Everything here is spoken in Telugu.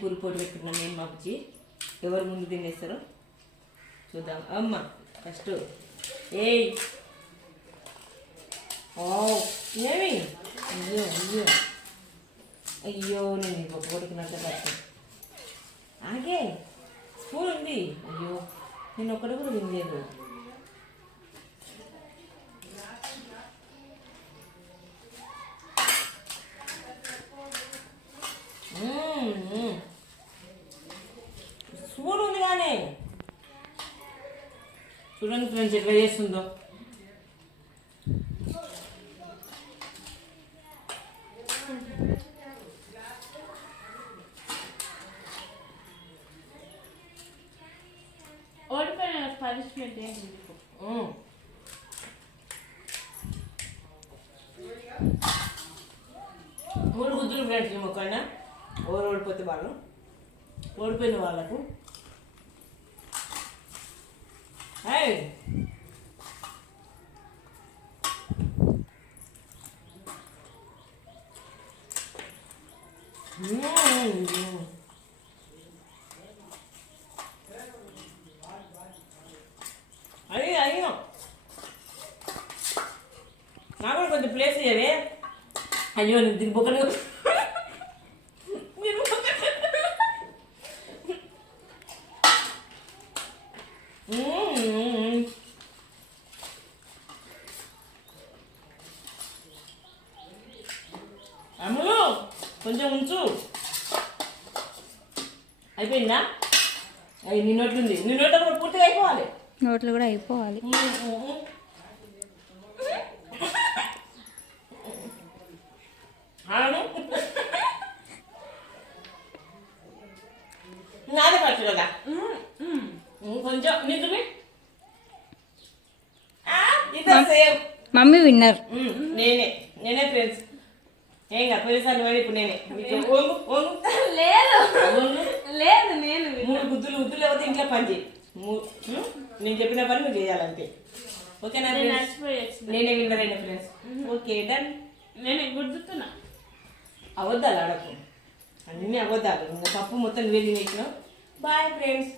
పానీపూరి పోటీ పెట్టుకున్నాం నేను మా బుజ్జి. ఎవరు ముందు తినేస్తారో చూద్దాం. అమ్మ ఫస్ట్ ఏయ్ ఓ ఏమి అయ్యో అయ్యో అయ్యో నేను గొప్ప కొడుకున్నట్టు కష్టం. ఆగే స్పూన్ ఉంది. అయ్యో నేను ఒక్కటి కూడా తినలేదు. స్పూన్ ఉంది కానీ చూడండి ఫ్రెండ్స్ ఎట్లా చేస్తుందో. ఓడిపోయిన పనిష్మెంట్ ఏంటి? 3 గుద్దులు ఫ్రెండ్స్ ఈ మొక్కన ఎవరు ఓడిపోతే వాళ్ళు ఓడిపోయిన వాళ్ళకు అయ్యో అయ్యో నాకు కూడా కొంచెం ప్లేస్ ఇయ్యవే. అయ్యో నేను దిగిపోకను. అమ్ము కొంచెం ఉంచు. అయిపోయిందా? అయ్యి నీ నోట్లు ఉంది. నీ నోట్లో కూడా పూర్తిగా అయిపోవాలి. నోట్లు కూడా అయిపోవాలి. నాదే పట్టు కదా కొంచెం నిజమే. Mummy winner. నేనే ఫ్రెండ్స్. ఏం కాదు పోలీసాలు వాడి ఇప్పుడు నేనే. లేదు నేను 3 గుద్దులు లేకపోతే ఇంట్లో పని చేయి. నేను చెప్పిన పని నువ్వు చేయాలంతే. ఓకేనా? నేనే విన్నర్ అయినా ఫ్రెండ్స్. Okay done. నేను గుర్తున్నా. అబద్ధాలు ఆడకు, అన్నీ అబద్ధాలు. ఇంకా పప్పు మొత్తం నువ్వే తినేసినావు. Bye friends.